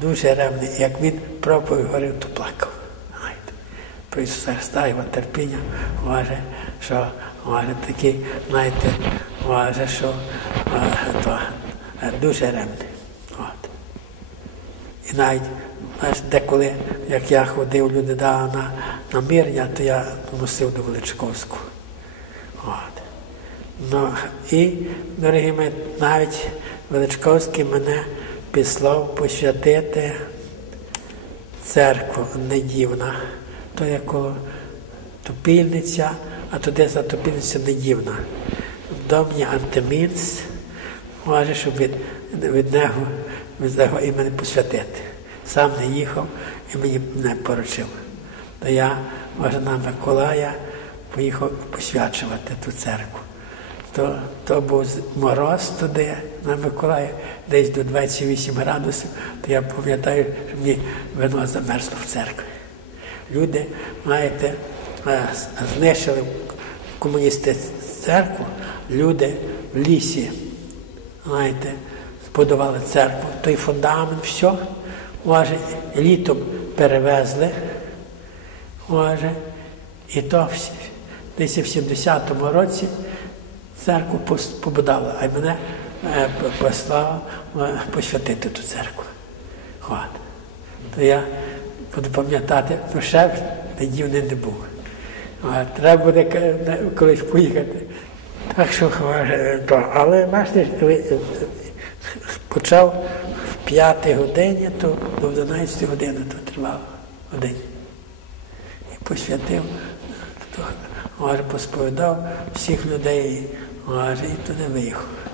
Дуже ревний, як він проповідь говорив, то плакав. Про Ісуса його терпіння, важе, що важе такий, знаєте, важе, що то, е, дуже ревний. От. І навіть знаєш, деколи, як я ходив, люди дали на, на мир'я, то я носив до Величковську. От. Ну, і, дорогі мої, навіть Величковський мене післав посвятити церкву недівна. То коло Топільниця, а туди за Топільниця недівна. Дом мені Артемінс, може, щоб від, від нього від нього і мене посвятити. Сам не їхав і мені не поручив. То я, може, на Миколая поїхав посвячувати ту церкву. То, то був мороз туди, на Миколаїв, десь до 28 градусів, то я пам'ятаю, що мені вино замерзло в церкві. Люди, знаєте, знищили комуністи церкву, люди в лісі, знаєте, збудували церкву, той фундамент, все, може, літом перевезли, може, і то десь в 70-му році церкву побудували, а й мене послав посвятити ту церкву. От. То я буду пам'ятати, ну ще недівний не був. Треба буде колись поїхати. Так що, але бачите, почав в п'ятій годині, то до 11 години то тривав один. І посвятив, може, посповідав всіх людей, може, і туди виїхав.